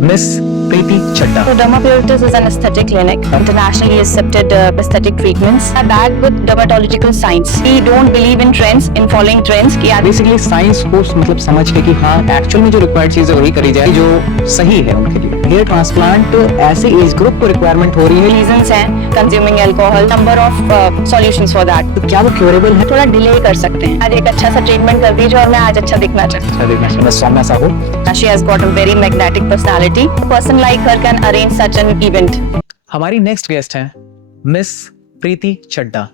Miss Preeti Chadda. So Dermapuritis is an aesthetic clinic, internationally accepted aesthetic treatments are backed with dermatological science. We don't believe in trends, in following trends कि आप basically science को मतलब समझ के कि हाँ actual में जो रिक्वायर्ड चीज है वही करी जाए जो सही है उनके लिए। हेयर ट्रांसप्लांट ऐसे एज ग्रुप को रिक्वायरमेंट हो रही है, reasons हैं consuming alcohol, number of solutions for that. तो क्या वो क्योरेबल है? थोड़ा डिले कर सकते हैं। आज एक अच्छा सा ट्रीटमेंट कर दीजिए और मैं आज अच्छा दिखना चाहती अच्छा देखना चाहिए, बस सौम्या साहू। हूँ। She has got a very magnetic personality. A person like her can arrange such an event. हमारी नेक्स्ट गेस्ट हैं miss Preeti Chadha,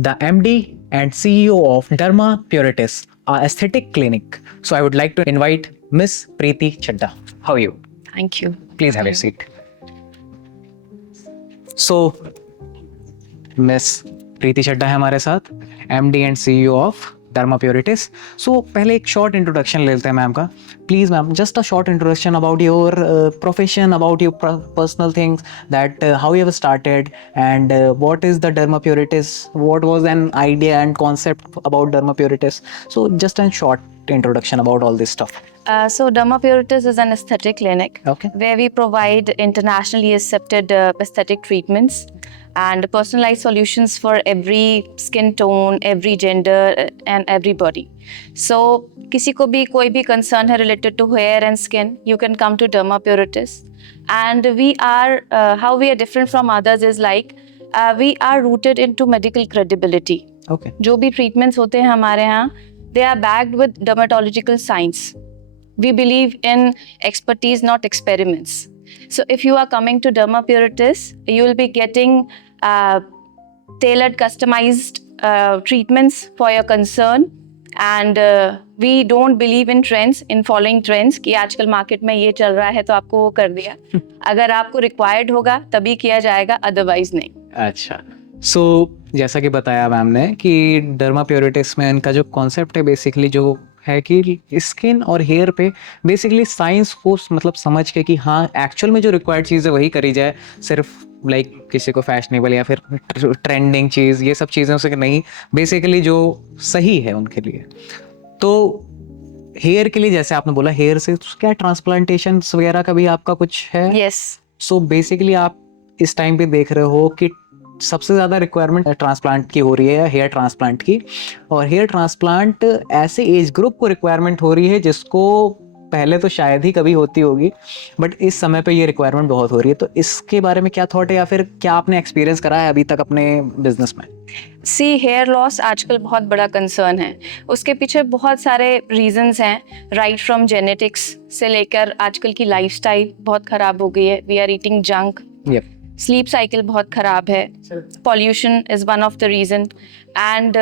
the MD and CEO of Derma Purities, a aesthetic clinic. So I would like to invite miss Preeti Chadha. How are you? Thank you. Please have your seat. So miss Preeti Chadha है हमारे साथ, MD and CEO of Derma Purities. So पहले एक short introduction ले लेते हैं ma'am का. Please ma'am, just a short introduction about your profession, about your personal things, that how you have started and what is the Derma Purities, what was an idea and concept about Derma Purities. So just an short introduction about all this stuff. So Dermapuritis is an aesthetic clinic Okay. where we provide internationally accepted aesthetic treatments and personalized solutions for every skin tone, every gender and everybody. So किसी को भी कोई भी concern है related to hair and skin, you can come to Dermapuritis. And we are how we are different from others is like we are rooted into medical credibility. Okay. जो भी treatments होते हैं हमारे यहाँ, they are backed with dermatological science. We believe in expertise, not experiments. So if you are coming to Dermapuritis, you will be getting tailored, customized treatments for your concern. And we don't believe in trends, in following trends कि आजकल market में ये चल रहा है तो आपको वो कर दिया. अगर आपको रिक्वायर्ड होगा तभी किया जाएगा, अदरवाइज नहीं. अच्छा, सो जैसा कि बताया मैम ने कि डर्मा प्योरिटिस में इनका जो कॉन्सेप्ट है बेसिकली जो है कि स्किन और हेयर पे बेसिकली साइंस को मतलब समझ के कि हाँ एक्चुअल में जो रिक्वायर्ड चीज़ है वही करी जाए, सिर्फ लाइक किसी को फैशनेबल या फिर ट्रेंडिंग चीज़ ये सब चीज़ों से नहीं, बेसिकली जो सही है उनके लिए. तो हेयर के लिए जैसे आपने बोला हेयर से तो क्या ट्रांसप्लांटेशन वगैरह का भी आपका कुछ है? Yes. सो बेसिकली आप इस टाइम पे देख रहे हो कि सबसे ज़्यादा रिक्वायरमेंट ट्रांसप्लांट की हो रही है, हेयर ट्रांसप्लांट की. और हेयर ट्रांसप्लांट ऐसे एज ग्रुप को रिक्वायरमेंट हो रही है जिसको पहले तो शायद ही कभी होती होगी, बट इस समय पे ये रिक्वायरमेंट बहुत हो रही है. तो इसके बारे में क्या थॉट है या फिर क्या आपने एक्सपीरियंस करा है अभी तक अपने बिजनेस में? हेयर लॉस आजकल बहुत बड़ा कंसर्न है. उसके पीछे बहुत सारे रीजंस हैं, राइट फ्रॉम जेनेटिक्स से लेकर आजकल की लाइफस्टाइल बहुत खराब हो गई है. We are eating junk, sleep cycle बहुत खराब है, pollution is one of the reason, and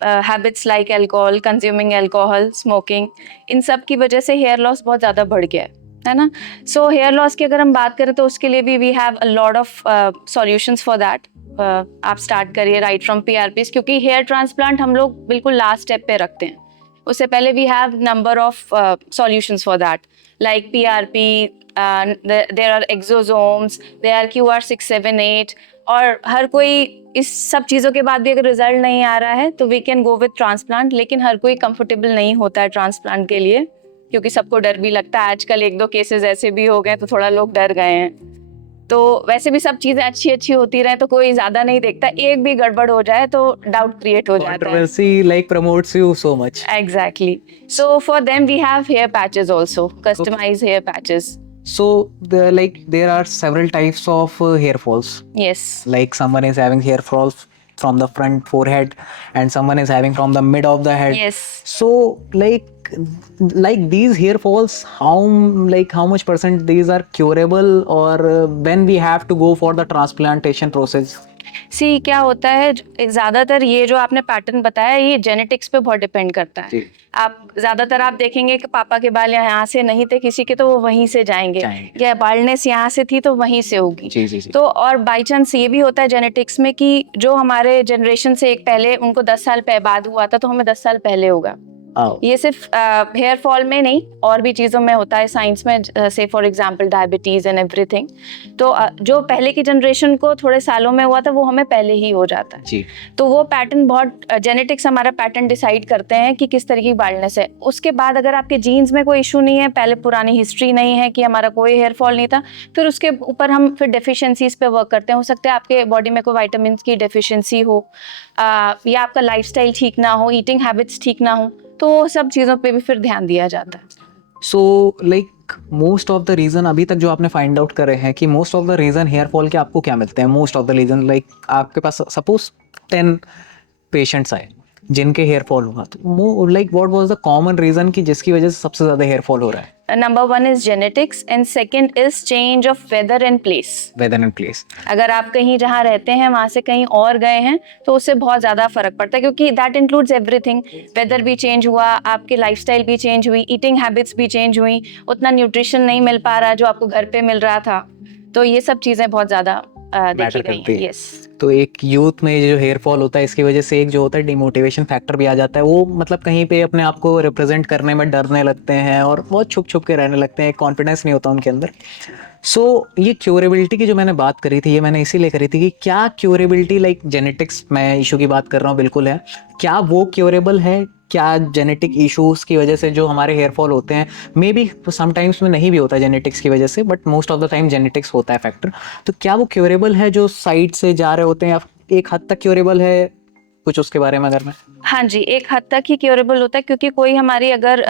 habits like alcohol, consuming alcohol, smoking, इन सब की वजह से हेयर लॉस बहुत ज़्यादा बढ़ गया है ना. सो हेयर लॉस की अगर हम बात करें तो उसके लिए भी we have a lot of solutions for that. आप स्टार्ट करिए राइट फ्रॉम पीआरपीस, क्योंकि हेयर ट्रांसप्लांट हम लोग बिल्कुल लास्ट स्टेप पे रखते हैं. उससे पहले we have number of solutions for that like PRP, there are exosomes, there are QR678. और हर कोई इस सब चीज़ों के बाद भी अगर रिजल्ट नहीं आ रहा है तो we can go with transplant. लेकिन हर कोई कंफर्टेबल नहीं होता है ट्रांसप्लांट के लिए, क्योंकि सबको डर भी लगता है. आजकल एक दो केसेस ऐसे भी हो गए तो थोड़ा लोग डर गए हैं. तो वैसे भी सब चीज़ें अच्छी अच्छी होती रहे तो कोई ज़्यादा नहीं देखता, एक भी गड़बड़ हो जाए तो डाउट क्रिएट हो जाता है. Controversy like promotes you so much. Exactly. So for them we have hair patches also, customized hair patches. So there are several types of hair falls. Yes. Like someone is having hair falls from the front forehead and someone is having from the mid of the head. Yes. So like these hair falls, how much percent these are curable, or when we have to go for the transplantation process? सी क्या होता है, ज़्यादातर ये जो आपने pattern बताया ये genetics पे बहुत डिपेंड करता है. आप ज़्यादातर आप देखेंगे कि पापा के बाल यहाँ से नहीं थे किसी के तो वो वहीं से जाएंगे, या बाल्डनेस यहाँ से थी तो वहीं से होगी. जी. तो और बाई चांस ये भी होता है जेनेटिक्स में कि जो हमारे जनरेशन से एक पहले उनको 10 साल बाद हुआ था तो हमें 10 साल पहले होगा. ये सिर्फ हेयर फॉल में नहीं, और भी चीज़ों में होता है साइंस में, से for example diabetes and everything. तो जो पहले की जनरेशन को थोड़े सालों में हुआ था वो हमें पहले ही हो जाता है जी। तो वो पैटर्न बहुत, जेनेटिक्स हमारा पैटर्न डिसाइड करते हैं कि किस तरह की बाल्डनेस है। उसके बाद अगर आपके जीन्स में कोई इशू नहीं है, पहले पुरानी हिस्ट्री नहीं है कि हमारा कोई हेयर फॉल नहीं था, फिर उसके ऊपर हम फिर डेफिशिएंसीज पे वर्क करते हैं। हो सकता है आपके बॉडी में कोई विटामिन की डेफिशिएंसी हो, या आपका लाइफस्टाइल ठीक ना हो, ईटिंग हैबिट्स ठीक ना हो, तो सब चीज़ों पे भी फिर ध्यान दिया जाता है। So like most of the reason अभी तक जो आपने फाइंड आउट करे हैं कि most of the reason hair fall के आपको क्या मिलते हैं? Most of the reason like आपके पास सपोज 10 पेशेंट्स आए जिनके हेयर फॉल हुआ, तो like what was the common reason कि जिसकी वजह से सबसे ज्यादा हेयर फॉल हो रहा है? Number 1 is genetics and second is change of weather and place. Weather and place. अगर आप कहीं जहाँ रहते हैं वहां से कहीं और गए हैं तो उससे बहुत ज्यादा फर्क पड़ता है, क्योंकि दैट इंक्लूड्स एवरीथिंग। वेदर भी चेंज हुआ, आपकी लाइफस्टाइल भी चेंज हुई, ईटिंग हैबिट्स भी चेंज हुई, उतना न्यूट्रिशन नहीं मिल पा रहा जो आपको घर पे मिल रहा था, तो ये सब चीजें बहुत ज्यादा देखी गई हैं। यस। तो एक यूथ में जो हेयर फॉल होता है इसकी वजह से एक जो होता है डिमोटिवेशन फैक्टर भी आ जाता है। वो मतलब कहीं पे अपने आप को रिप्रेजेंट करने में डरने लगते हैं और बहुत छुप छुप के रहने लगते हैं, कॉन्फिडेंस नहीं होता उनके अंदर। सो ये क्योरेबिलिटी की जो मैंने बात करी थी, ये मैंने इसीलिए करी थी कि क्या क्योरेबिलिटी लाइक जेनेटिक्स में इशू की बात कर रहा हूँ, बिल्कुल है, क्या वो क्योरेबल है? क्या जेनेटिक इश्यूज की वजह से जो हमारे हेयर फॉल होते हैं, मे बी समटाइम्स में नहीं भी होता जेनेटिक्स की वजह से, but most of the time genetics होता है फैक्टर, तो क्या वो क्योरेबल है जो साइड से जा रहे होते हैं, या एक हद तक क्योरेबल है? कुछ उसके बारे में अगर मैं। हाँ जी, एक हद तक ही क्योरेबल होता है, क्योंकि कोई हमारी अगर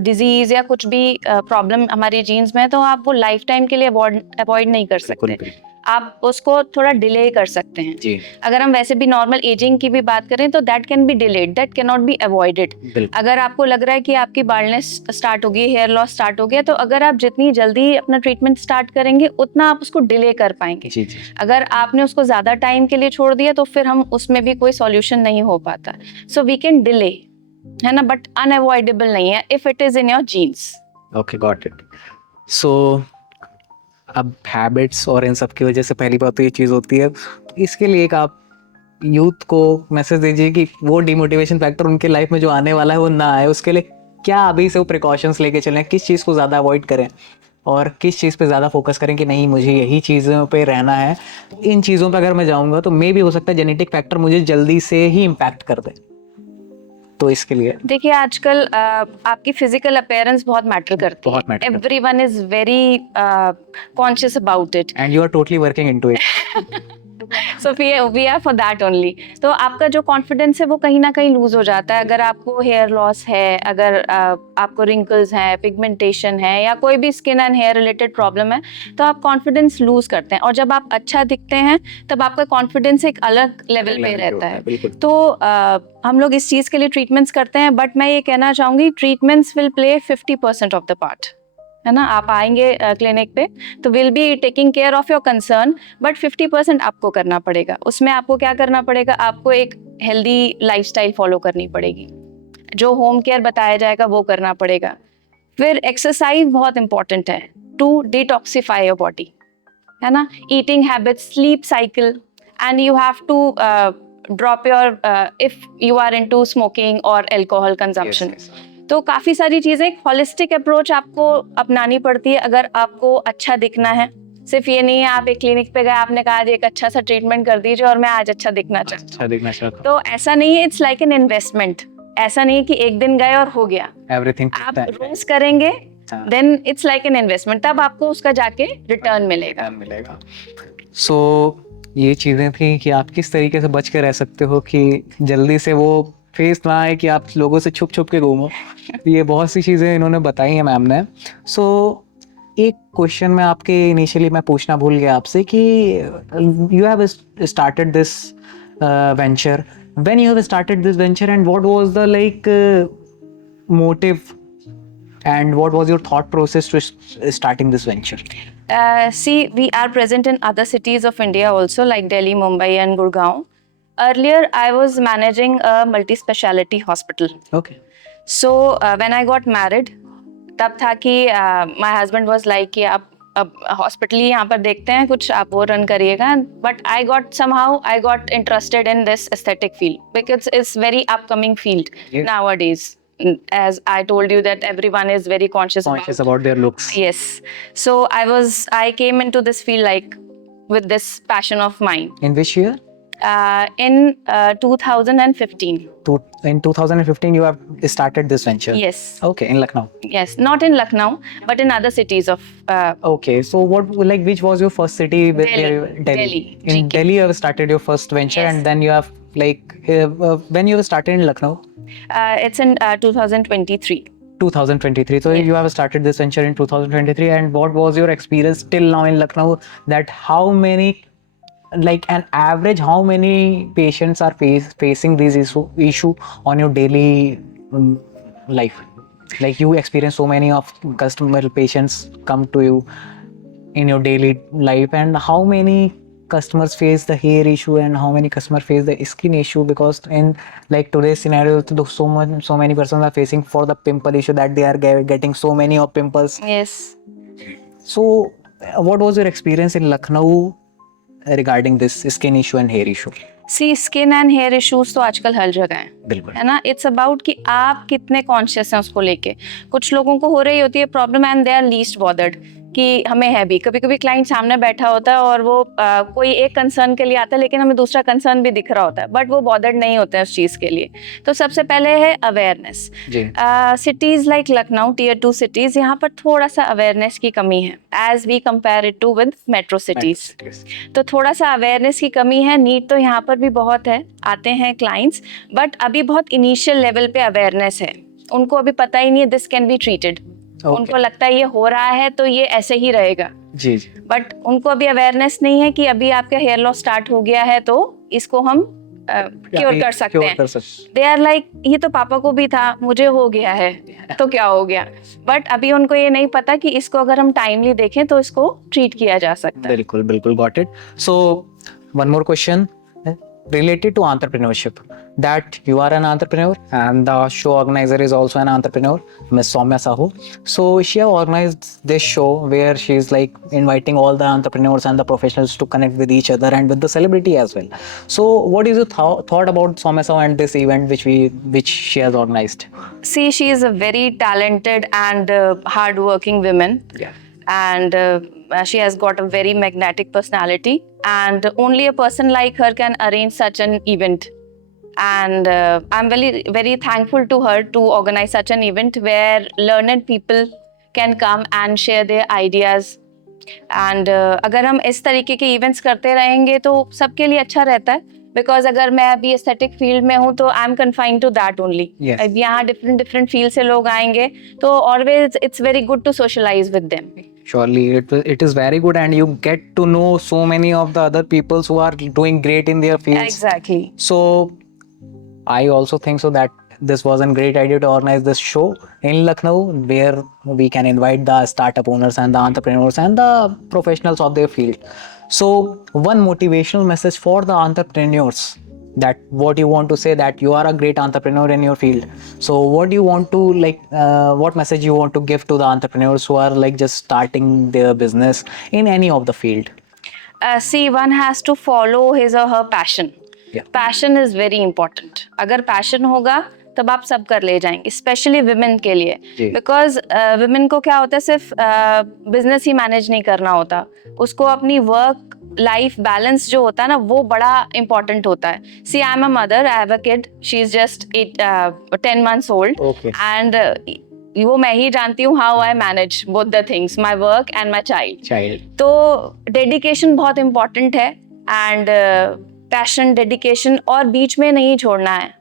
डिजीज या कुछ भी प्रॉब्लम हमारी जीन्स में है तो आप वो लाइफ टाइम के लिए अवॉइड नहीं कर सकते, आप उसको थोड़ा डिले कर सकते हैं जी। अगर हम वैसे भी नॉर्मल एजिंग की भी बात करें तो that can be delayed, that can not be avoided. अगर आपको लग रहा है कि आपकी बाल्डनेस स्टार्ट हो गई, हेयर लॉस स्टार्ट हो गया, तो अगर आप जितनी जल्दी अपना ट्रीटमेंट स्टार्ट करेंगे उतना आप उसको डिले कर पाएंगे। जी जी। अगर आपने उसको ज्यादा टाइम के लिए छोड़ दिया तो फिर हम उसमें भी कोई सॉल्यूशन नहीं हो पाता। सो वी कैन डिले, है ना, बट अनअवॉइडेबल नहीं है if it is in your genes. Okay, got it. So अब हैबिट्स और इन सब की वजह से पहली बात तो ये चीज़ होती है, तो इसके लिए एक आप यूथ को मैसेज दीजिए कि वो डिमोटिवेशन फैक्टर उनके लाइफ में जो आने वाला है वो ना आए, उसके लिए क्या अभी से वो प्रिकॉशंस लेके चलें, किस चीज़ को ज़्यादा अवॉइड करें और किस चीज़ पे ज़्यादा फोकस करें कि नहीं मुझे यही चीज़ों पे रहना है, इन चीज़ों पे अगर मैं जाऊँगा तो मे भी हो सकता है जेनेटिक फैक्टर मुझे जल्दी से ही इम्पैक्ट कर दे। तो इसके लिए देखिए आजकल आपकी फिजिकल अपीयरेंस बहुत मैटर करती बहुत है, matter करती everyone is very conscious about it, and you are totally working into it. So we are for that only. तो आपका जो कॉन्फिडेंस है वो कहीं ना कहीं लूज हो जाता है। अगर आपको हेयर लॉस है, अगर आपको रिंकल्स हैं, पिगमेंटेशन है, या कोई भी skin and hair related problem है, तो आप कॉन्फिडेंस लूज करते हैं, और जब आप अच्छा दिखते हैं तब आपका कॉन्फिडेंस एक अलग लेवल पे रहता है। तो हम लोग इस चीज़ के लिए ट्रीटमेंट्स करते हैं, बट मैं ये कहना चाहूँगी treatments will play 50% of the part, है ना। आप आएंगे क्लिनिक पे तो will be taking care of your concern, but 50% आपको करना पड़ेगा। उसमें आपको क्या करना पड़ेगा, आपको एक हेल्दी लाइफस्टाइल फॉलो करनी पड़ेगी, जो होम केयर बताया जाएगा वो करना पड़ेगा। फिर एक्सरसाइज बहुत इंपॉर्टेंट है टू डिटॉक्सिफाई योर बॉडी, है ना, eating habits, sleep cycle, and you have to drop your if you are into smoking और अल्कोहल कंजम्पशन। तो काफी सारी चीजें, हॉलिस्टिक अप्रोच आपको अपनानी पड़ती है अगर आपको अच्छा दिखना है। सिर्फ ये नहीं है आप एक क्लिनिक पे गए, आपने कहा आज एक अच्छा सा ट्रीटमेंट कर दीजिए और मैं आज अच्छा दिखना चाहता हूँ, तो ऐसा नहीं है। इट्स लाइक एन इन्वेस्टमेंट, ऐसा नहीं है कि एक दिन गए और हो गया, एवरीथिंग आप रोज करेंगे, then it's like an investment, तब आपको उसका जाके रिटर्न मिलेगा। सो ये चीज़ें थी कि आप किस तरीके से बच के रह सकते हो कि जल्दी से वो फेस ना आए कि आप लोगों से छुप छुप के घूमो। ये बहुत सी चीज़ें इन्होंने बताई हैं मैम ने। सो एक क्वेश्चन मैं आपके इनिशियली मैं पूछना भूल गया आपसे कि you have started this venture, when you have started this venture and what was the like motive and what was your thought process to starting this venture? See, we are present in other cities of India also, like Delhi, Mumbai, and Gurgaon. Earlier, I was managing a multi-speciality hospital. Okay. So when I got married, तब था कि my husband was like कि आप अब hospital ही यहाँ पर देखते हैं, कुछ आप वो रन करिएगा। But I got interested in this aesthetic field because it's very upcoming field nowadays. as I told you that everyone is very conscious about their looks. Yes. So I came into this field like with this passion of mine. In which year? In 2015. In 2015 you have started this venture. Yes. Okay, in Lucknow. Yes, not in Lucknow, but in other cities of. Okay, so which was your first city? Delhi. In GK. Delhi you have started your first venture. Yes. And then you have when you started in Lucknow? It's in 2023. 2023. So Yes. you have started this venture in 2023. And what was your experience till now in Lucknow? That how many, like an average, how many patients are facing this issue on your daily life? Like you experience so many of customer patients come to you in your daily life, and how many customers face the hair issue and how many customers face the skin issue? Because in like today's scenario, so many persons are facing for the pimple issue, that they are getting so many of pimples. Yes. So what was your experience in Lucknow regarding this skin issue and hair issue? See skin and hair issues तो आजकल हर जगह है, बिल्कुल है ना. It's about कि आप कितने कॉन्शियस हैं उसको लेके. कुछ लोगों को हो रही होती है problem and they are least bothered कि हमें है भी. कभी कभी क्लाइंट सामने बैठा होता है और वो कोई एक कंसर्न के लिए आता है, लेकिन हमें दूसरा कंसर्न भी दिख रहा होता है, बट वो बॉदर्ड नहीं होते हैं उस चीज़ के लिए. तो सबसे पहले है awareness. Cities like Lucknow, tier 2 cities, यहाँ पर थोड़ा सा अवेयरनेस की कमी है as we compare it to with metro cities. तो थोड़ा सा अवेयरनेस की कमी है. नीड तो यहाँ पर भी बहुत है, आते हैं क्लाइंट्स, बट अभी बहुत इनिशियल लेवल पे अवेयरनेस है. उनको अभी पता ही नहीं है दिस कैन बी ट्रीटेड. उनको लगता है ये हो रहा है तो ये ऐसे ही रहेगा. जी. बट उनको अभी अवेयरनेस नहीं है कि अभी आपका हेयर लॉस स्टार्ट हो गया है तो इसको हम क्योर कर सकते हैं. दे आर लाइक ये तो पापा को भी था, मुझे हो गया है तो क्या हो गया. बट अभी उनको ये नहीं पता कि इसको अगर हम टाइमली देखें तो इसको ट्रीट किया जा सकता है. बिल्कुल बिल्कुल, got it. So one more question related to entrepreneurship, that you are an entrepreneur and the show organizer is also an entrepreneur, Miss Soumya Sahu. So she have organized this show where she is like inviting all the entrepreneurs and the professionals to connect with each other and with the celebrity as well. So what is your thought about Soumya Sahu and this event which she has organized? See, she is a very talented and hard-working woman. Yeah. And she has got a very magnetic personality, and only a person like her can arrange such an event. And I'm very thankful to her to organize such an event where learned people can come and share their ideas. And अगर हम इस तरीके के events करते रहेंगे तो सबके लिए अच्छा रहता है. बिकॉज अगर मैं अभी एस्थेटिक फील्ड में हूँ तो I am confined to that only. अब यहाँ डिफरेंट फील्ड से लोग आएंगे तो always it's very good to socialise with them. Surely it is very good, and you get to know so many of the other peoples who are doing great in their fields. Exactly. So I also think so that this was a great idea to organize this show in Lucknow, where we can invite the startup owners and the entrepreneurs and the professionals of their field. So one motivational message for the entrepreneurs, that what you want to say, that you are a great entrepreneur in your field. So what do you want to what message you want to give to the entrepreneurs who are like just starting their business in any of the field? See, one has to follow his or her passion. Yeah. Passion is very important. अगर passion होगा तब आप सब कर ले जाएंगे, specially women के लिए. बिकॉज विमेन को क्या होता है, सिर्फ बिजनेस ही मैनेज नहीं करना होता, उसको अपनी वर्क लाइफ बैलेंस जो होता है ना वो बड़ा इंपॉर्टेंट होता है. See I am a mother, I have a kid, she is just 10 months old. And वो मैं ही जानती हूँ how I manage both the things, my work and my child. तो डेडिकेशन बहुत इंपॉर्टेंट है, एंड पैशन, डेडिकेशन, और बीच में नहीं छोड़ना है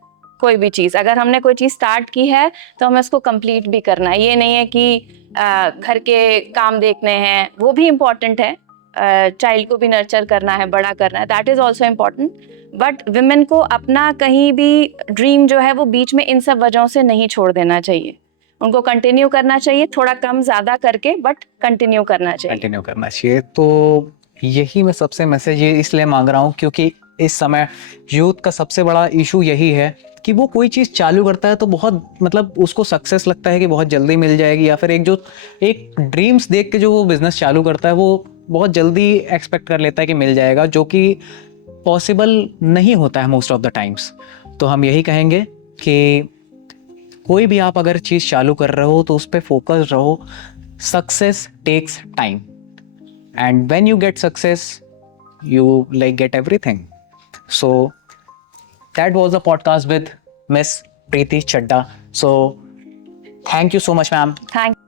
कोई भी चीज़. अगर हमने कोई चीज़ स्टार्ट की है तो हमें उसको कंप्लीट भी करना है. ये नहीं है कि घर के काम देखने हैं, वो भी इम्पॉर्टेंट है. चाइल्ड को भी नर्चर करना है, बड़ा करना है, that is also important. But women को अपना कहीं भी ड्रीम जो है वो बीच में इन सब वजहों से नहीं छोड़ देना चाहिए. उनको कंटिन्यू करना चाहिए, थोड़ा कम ज़्यादा करके, बट कंटिन्यू करना चाहिए. तो यही मैं सबसे मैसेज ये इसलिए मांग रहा हूँ क्योंकि इस समय यूथ का सबसे बड़ा इशू यही है कि वो कोई चीज़ चालू करता है तो बहुत मतलब उसको सक्सेस लगता है कि बहुत जल्दी मिल जाएगी, या फिर एक ड्रीम्स देख के जो वो बिजनेस चालू करता है वो बहुत जल्दी एक्सपेक्ट कर लेता है कि मिल जाएगा, जो कि पॉसिबल नहीं होता है मोस्ट ऑफ द टाइम्स. तो हम यही कहेंगे कि कोई भी आप अगर चीज़ चालू कर रहे हो तो उस पर फोकस रहो. Success takes time, and when you get success you like get everything. So that was the podcast with Miss Preeti Chadda. So thank you so much, ma'am. Thank